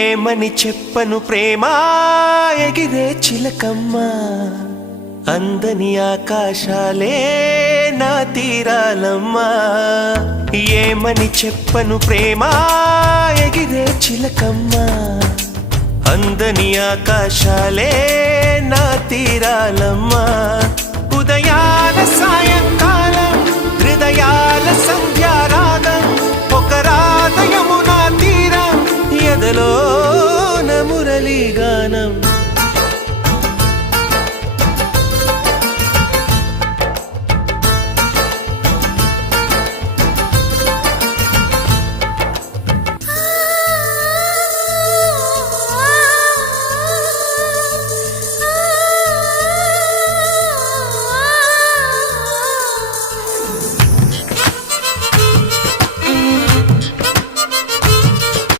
ఏమని చెప్పను ప్రేమా ఎగిరే చిలకమ్మా అందని ఆకాశాలే నా తీరాలమ్మా ఏమని చెప్పను ప్రేమా ఎగిరే చిలకమ్మా అందని ఆకాశాలే నా తీరాలమ్మా ఉదయాల సాయంకాలం హృదయాల సంధ్యారాగం